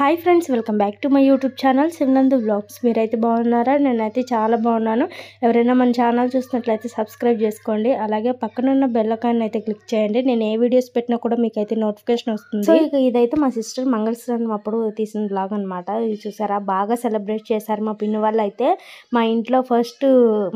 Hi friends, welcome back to my YouTube channel Shivanandu vlogs. మీరైతే బాగున్నారా? నేనైతే చాలా బాగున్నాను. ఎవరైనా మన ఛానల్ చూసినట్లయితే సబ్స్క్రైబ్ చేసుకోండి. అలాగే పక్కనున్న బెల్ ఐకాన్ అయితే క్లిక్ చేయండి. నేను ఏ వీడియోస్ పెట్టినా కూడా మీకు అయితే నోటిఫికేషన్ వస్తుంది. సో ఇక ఇదైతే మా సిస్టర్ మంగళస్నానం అప్పుడు తీసిన బ్లాగ్ అనమాట. ఇది చూసారా, బాగా సెలబ్రేట్ చేశారు మా పిన్ని వాళ్ళు. అయితే మా ఇంట్లో ఫస్ట్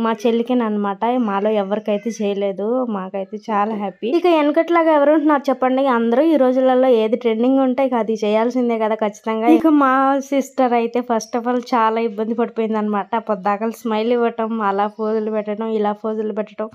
మా చెల్లికేనమాట, మాలో ఎవరికైతే చేయలేదు. మాకైతే చాలా హ్యాపీ. ఇక వెనకట్లాగా ఎవరు ఉంటున్నారు చెప్పండి? అందరూ ఈ రోజులలో ఏది ట్రెండింగ్ ఉంటే ఇక అది చేయాల్సిందే కదా ఖచ్చితంగా. ఇక మా సిస్టర్ అయితే ఫస్ట్ ఆఫ్ ఆల్ చాలా ఇబ్బంది పడిపోయింది అనమాట. పొద్దాకలు స్మైల్ ఇవ్వటం, అలా పోజులు పెట్టడం, ఇలా పోజులు పెట్టడం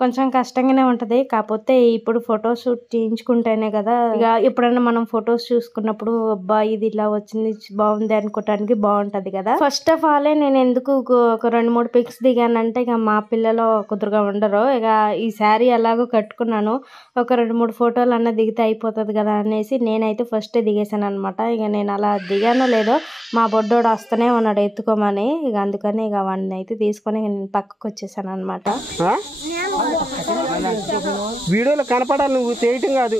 కొంచెం కష్టంగానే ఉంటది. కాకపోతే ఇప్పుడు ఫొటోషూట్ చేయించుకుంటేనే కదా, ఇక ఎప్పుడైనా మనం ఫొటోస్ చూసుకున్నప్పుడు అబ్బా ఇది ఇలా వచ్చింది బాగుంది అనుకోవటానికి బాగుంటది కదా. ఫస్ట్ ఆఫ్ ఆల్ నేను ఎందుకు ఒక 2-3 పిక్స్ దిగానంటే, ఇక మా పిల్లలు కుదురుగా ఉండరు. ఇక ఈ శారీ ఎలాగో కట్టుకున్నాను, ఒక 2-3 ఫోటోలు అన్న దిగితే అయిపోతుంది కదా అనేసి నేనైతే ఫస్ట్ దిగేసాను అనమాట. ఇక నేను అలా దిగానో లేదో మా బొడ్డోడు వస్తూనే ఉన్నాడు ఎత్తుకోమని. ఇక అందుకని ఇక వాడిని అయితే తీసుకొని నేను పక్కకు వచ్చేసాను అనమాట. వీడియోలో కనపడాలి, నువ్వు చేయటం కాదు.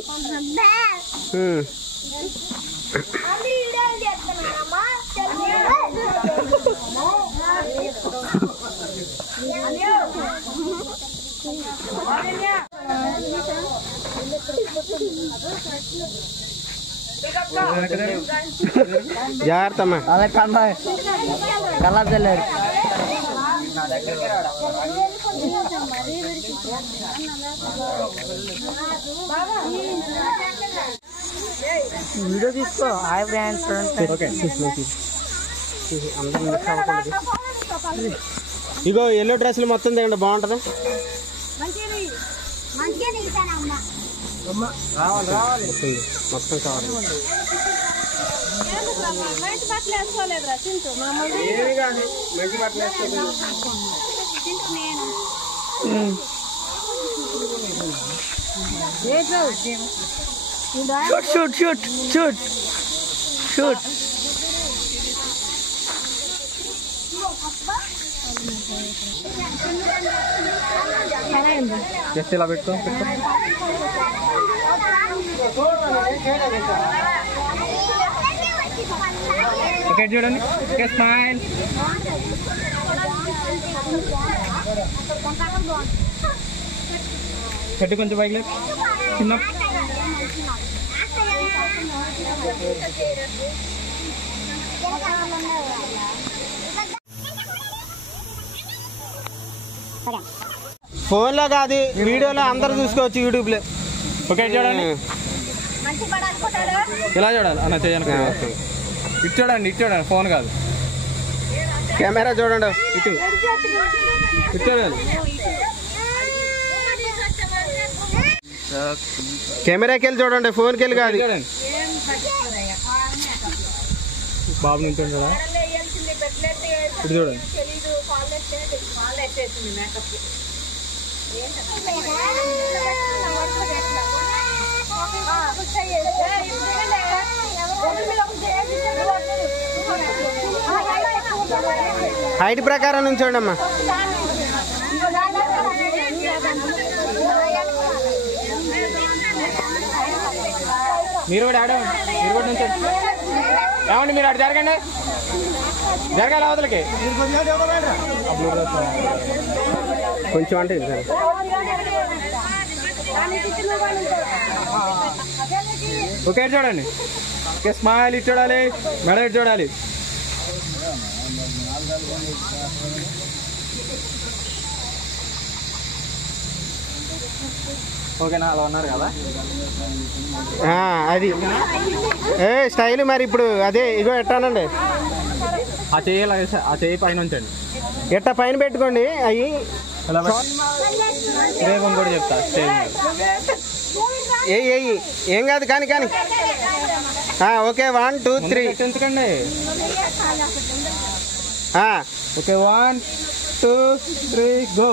జాగ్రత్త అమ్మా. అదే కలర్ చల్లారు. వీడియో తీసుకో. Hi friends. ఇగో ఎల్లో డ్రెస్సులు మొత్తం దిగండి, బాగుంటుందా? మొత్తం కావాలి. మంచి బట్టలు షూట్. జస్ట్ ఇలా పెట్టుకో. ఓకే చూడండి, స్మైల్. చెట్టు కొంచెం పైకి చిన్న. ఫోన్లో కాదు, వీడియోలో అందరూ చూసుకోవచ్చు, యూట్యూబ్లో. ఓకే చూడండి, ఇలా చూడాలి అన్న, చేయండి. ఇటు చూడండి, ఫోన్ కాదు, కెమెరా చూడండి. ఇటు చూడాలి, కెమెరాకి వెళ్ళి చూడండి, ఫోన్కి వెళ్ళి కాదు. బాబు నుంచి చూడా, ఇటు చూడండి. హైట్ ప్రకారం నుంచి చూడండి అమ్మా. మీరు కూడా ఆడండి, మీరు కూడా నుంచి ఏమండి, మీరు అటు జరగండి, జరగాలి అవతలకి కొంచెం అంటే. ఓకే చూడండి, స్మైల్. ఇటు చూడాలి, మెడ ఇటు చూడాలి. ఓకేనా, అలా ఉన్నారు కదా, అది స్టైల్. మరి ఇప్పుడు అదే ఇగో ఎట్టానండి, ఆ చెయ్యి పైన ఉంచండి, ఎట్టా పైన పెట్టుకోండి. అవి రేపం కూడా చెప్తా, ఏం కాదు కానీ. ఓకే 1 2 3 ఎందుకండి. Okay 1 2 3 go.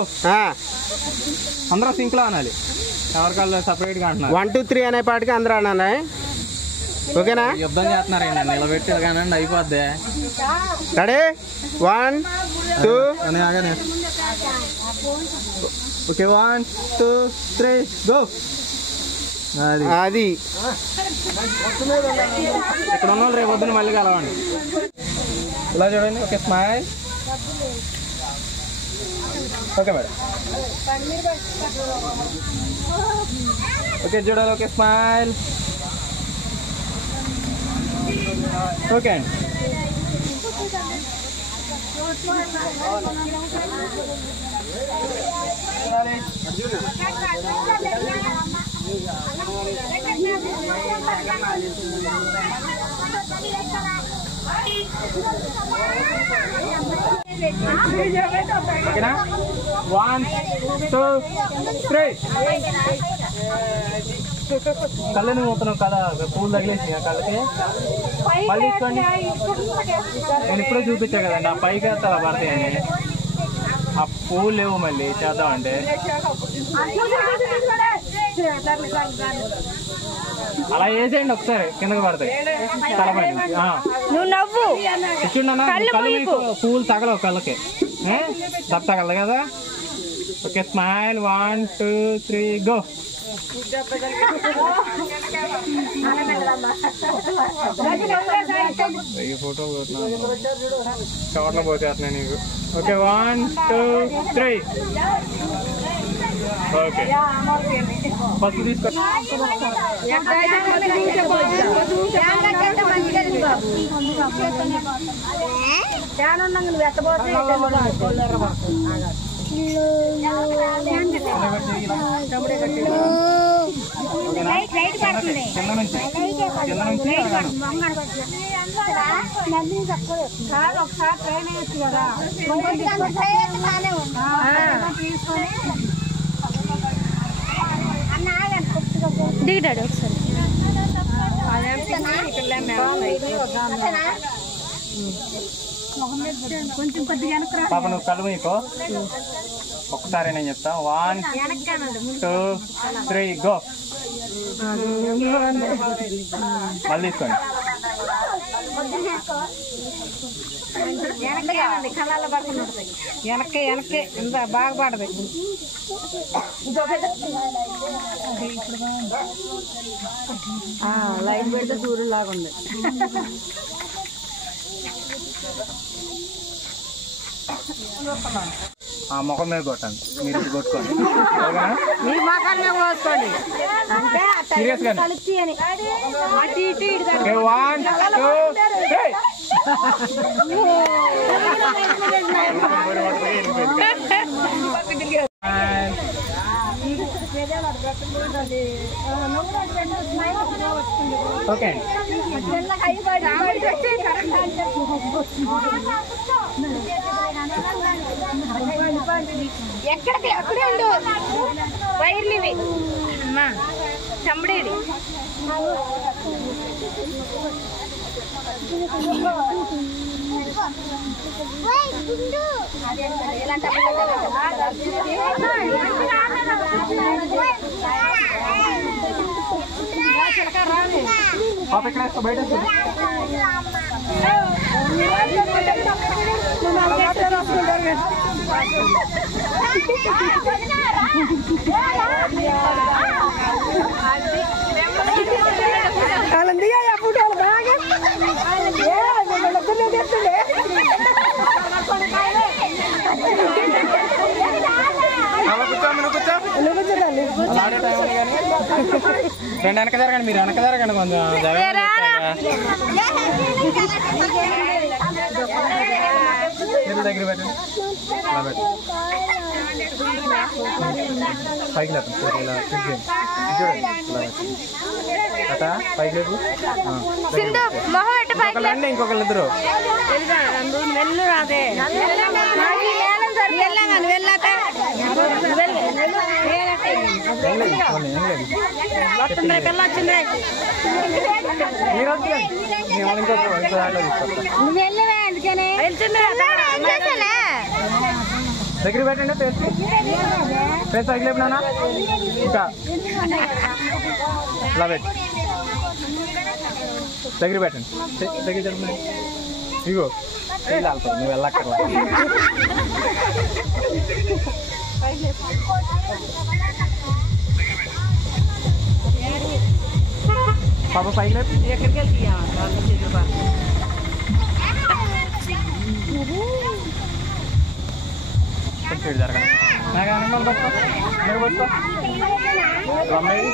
అందరూ సింక్లో అనాలి, ఎవరికాళ్ళు సపరేట్గా అంటున్నారు. 1 2 3 అనే పాటికి అందరూ అనాలి. ఓకేనా? యుద్ధం చేస్తున్నారండి, నిలబెట్టి కానండి అయిపోద్ది. రెడీ 1 2 అని ఆగానే. Okay 1 2 3 go. అది ఇక్కడ ఉన్న వాళ్ళు రేపు పొద్దున మళ్ళీ కలవండి. ఇలా చూడండి. Okay smile. Okay madam. Okay చూడాలి. Okay smile. ఓకే అండి. ఓకేనా? 1 2 3. కళ్ళని పోతున్నావు కదా, పూలు తగిలేసి కళ్ళకి. మళ్ళీ తీసుకోండి. నేను ఇప్పుడే చూపించా కదండి ఆ పైకి అలా పడతాయని. ఆ పూలు లేవు మళ్ళీ చేద్దామంటే. అలా వేసేయండి ఒకసారి, కిందకి పడతాయి తలపై. పూలు తగలవు కళ్ళకి, దప్ప తగలదు కదా. Okay smile. 1 2 3 గో. ఫోటో చోట్ల పోతేస్తున్నా నీకు. ఓకే 1 2 3. ఓకే ఫస్ట్ తీసుకో. దిగడాడు ఒకసారి. పాప నువ్వు కళ్ళు మీకో ఒక్కసారి నేను చెప్తా. 1 2 3 గో. మళ్ళీ తీసుకోండి. వెనక్కి ఎంత బాగా పడదు. లైట్ పెడితే సూర్యుడు లాగా ఉంది. ఆ ముఖం మీద కొట్టండి, మీరు ఇది కొట్టుకోండి. మీ మొఖాన్ని కోసుకోండి. సీరియస్ గానే. 1 2 3. ఓకే ఎక్కడికి అక్కడే ఉండు. వైర్లు ఇవి చంబడేది. పాప ఇక్కడ బయట రెండు వెనక జరగండి, మీరు వెనక జరగండి కొంచెం దగ్గర పెట్టండి. అలా పెట్టండి, పైకి లేపండి. ఇలా చూడండి, పైకి లేపు. ఒకళ్ళండి ఇంకొకళ్ళు ఇద్దరు. దగ్గర పెట్టండి, ఫేస్ పైకి లేపినా ఇంకా ఇలా పెట్టి దగ్గర పెట్టండి. దగ్గర జరుపుతున్నాయి. ఇగో ఇలా వెళ్తావు, నువ్వు వెళ్ళక్కర్లా. పాప పైకి లేపు. ఎక్కడికి వెళ్తే కొంచెం జరగండి. నాకు అనిమల్ పట్టుకో, మీరు పట్టుకో. రమ్మేది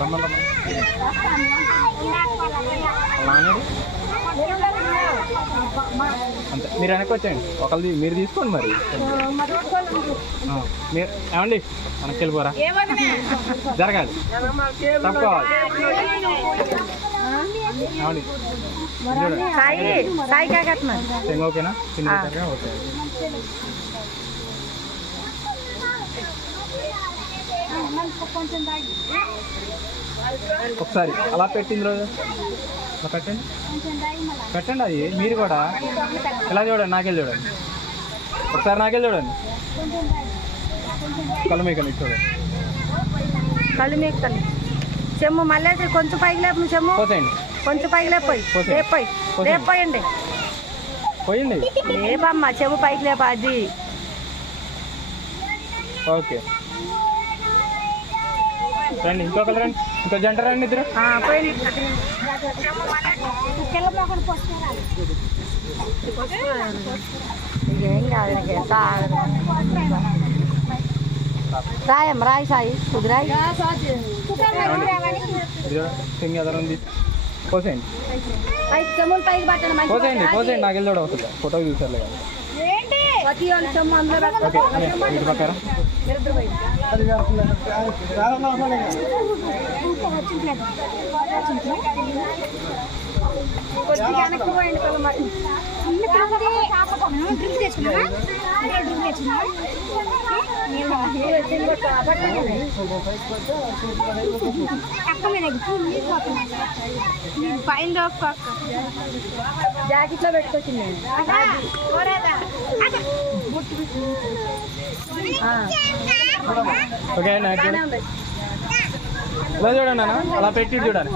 రమ్మని అంతే. మీరు వెనక్కి వచ్చేయండి, ఒకళ్ళది మీరు తీసుకోండి. మరి మీరు ఏమండి వెనక్కి వెళ్ళిపోరా, జరగాలి తప్పుకోవాలి. ఏమండి ఓకేనా? చిన్న ఓకే. ఒకసారి అలా పెట్టింది రోజు అలా పెట్టండి, పెట్టండి. అది మీరు కూడా ఇలా చూడండి, నాకెళ్ళి చూడండి. ఒకసారి నాకెళ్ళి చూడండి. కళ్ళు మీకండి చూడండి. కళ్ళు మీకండి. చెమ్ము మళ్ళీ కొంచెం పైకి లేపు. చెమ్ము పోసేయండి, కొంచెం పైకి లేపోయి లేపోయండి. పోయండి. లేపమ్మా, చెమ్ము పైకి లేప. అది ఓకే రండి. ఇంకొకరు రండి, ఇంకో జంట రండి. ఇద్దరు ఏం కాదు. రాయమ్మ, రాయి సాయి కుదిరాయి. సింగ్ ఎదరండి. పోసేయండి చెమ్ములు పైకి పట్టండి. పోసేయండి పోసేయండి. నాకు వెళ్ళి వస్తుంది. ఫోటో చూసారులే కదా. ఓకే ఇటు పక్కన జాకెట్ లో పెట్టుకొచ్చింది. ఓకే నాకు ఇలా చూడండి అన్న, అలా పెట్టి చూడండి.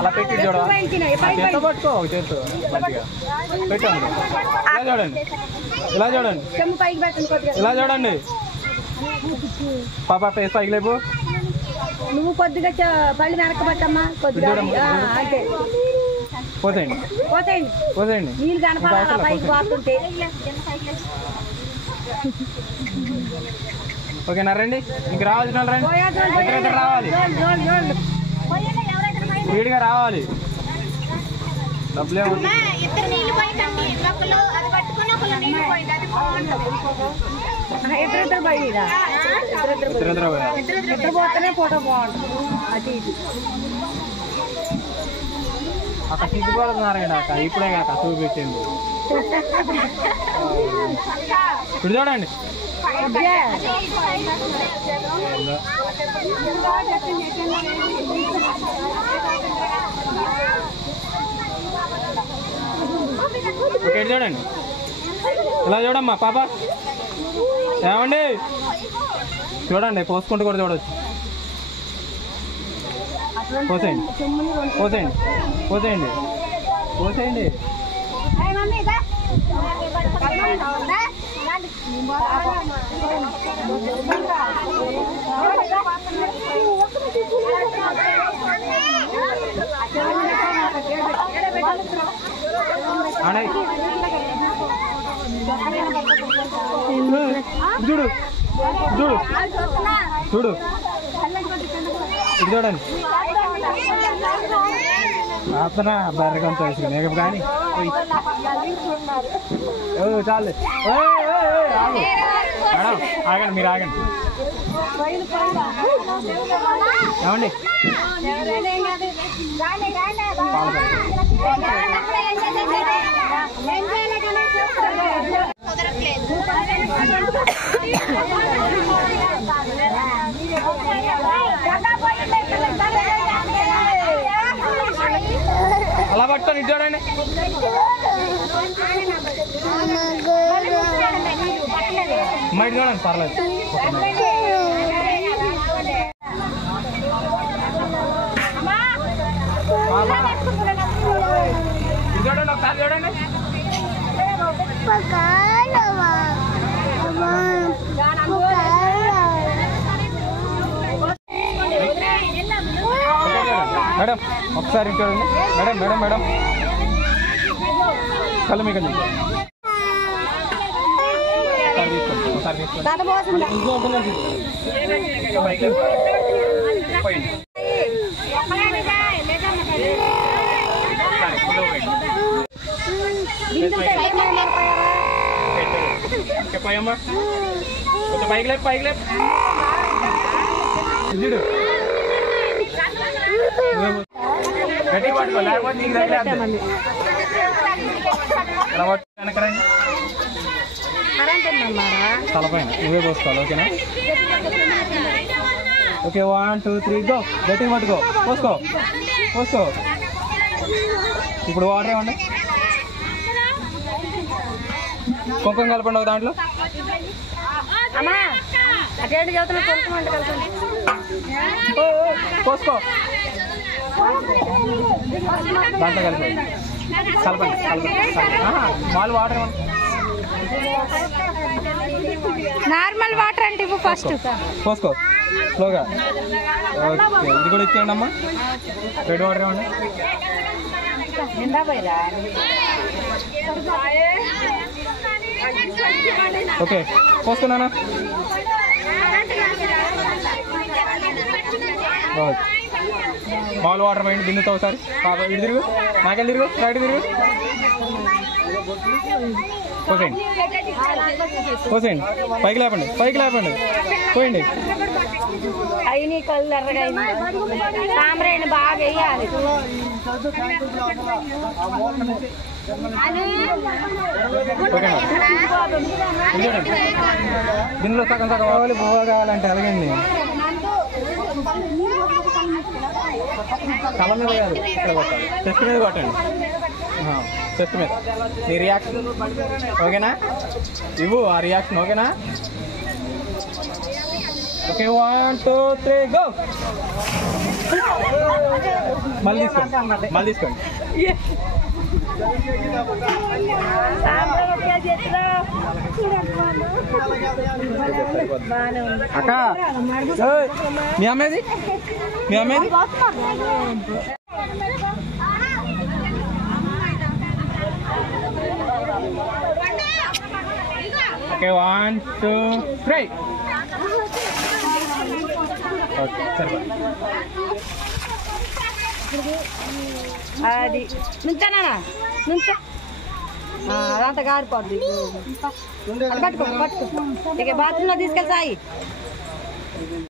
అలా పెట్టి చూడాలి. చేత్తో పట్టుకో, ఒక చేత్తో మంచిగా పెట్టండి. ఇలా చూడండి, ఇలా చూడండి, ఇలా చూడండి. పాప ఫేస్ పైకి లేపు. నువ్వు కొద్దిగా పళ్ళు వెనకబట్టమ్మా. కొద్దిగా అంటే పోసేయండి పోతాయండి. పోసేయండి. నీళ్ళు కనపడాలా పైకి పోతుంటే. ఓకేనా? రండి, ఇంక రావాల్సిన వాళ్ళు రండి. ఇద్దరు రావాలి, స్పీడ్గా రావాలి. డబ్బులే ఇద్దరు పోయిరా. ఇద్దరు పోతేనే ఫోటో బాగుంటుంది. అది ఇది అక్కడ సిగ్గుపడుతున్నారు కదా అక్క, ఇప్పుడే కాక చూపించింది. ఇప్పుడు చూడండి. ఓకే చూడండి, ఇలా చూడమ్మా పాప. ఏమండి చూడండి, పోసుకుంటూ కూడా చూడవచ్చు. పోసేయండి పోసేయండి పోసేయండి పోసేయండి. చూడు చూడు చూడు, ఇది చూడండి. అతనా బర్రకంతో మేకప్ కానీ చాలు. మేడం ఆగండి, మీరు ఆగండి. ఏమండి అలా పట్టుకొని చూడండి. మైట్ చూడండి, పర్లేదు. ఇది చూడండి, ఒకసారి చూడండి. మేడం ఒకసారి చూడండి మేడం మేడం మేడం కళ్ళు మీకు పోయమ్మా కొంచెం పైకి లేపు గట్టి పట్టుకో లేకపోతే నీకు తలపైన నువ్వే పోసుకోవాలి ఓకేనా ఓకే 1 2 3 గో గట్టిగా పట్టుకో పోసుకో ఇప్పుడు వాటర్ ఇవ్వండి కుంకుమ కలపండి ఒక దాంట్లో పోసుకో దాంట్లో కలపండి మాలు వాటర్ ఇవ్వండి నార్మల్ వాటర్ అంటే ఫస్ట్ పోసుకో స్లోగా ఓకే ఇది కూడా ఇచ్చేయండి అమ్మా రెడ్ వాటర్ ఇవ్వండి ఓకే పోసుకున్నానా మామూలు వాటర్ పోయింది బిందుతో ఒకసారి ఇటు తిరుగు నాకెళ్ళి తిరుగు రైట్ తిరుగు పోసేయండి పైకి లేపండి పోయండి అయిన కళ్ళు ఎర్రగా సాంబ్రాయిని బాగా వేయాలి దీనిలో సగం కావాలి పువ్వు కావాలంటే అలాగండి తల మీద కాదు ఇక్కడ కొట్టాలి చెస్ట్ మీద కొట్టండి చెస్ట్ మీద నీ రియాక్షన్ ఓకేనా ఇవ్వు ఆ రియాక్షన్ ఓకేనా ఓకే 1 2 3 గో మళ్ళీ తీసుకోండి అక్క మీ అమ్మేది ఓకే 1 2 3 ఓకే సరే అది నుంచానా నుంచో అదంతా కారిపోద్ది పట్టుకో ఇక బాత్రూంలో తీసుకెళ్తాయి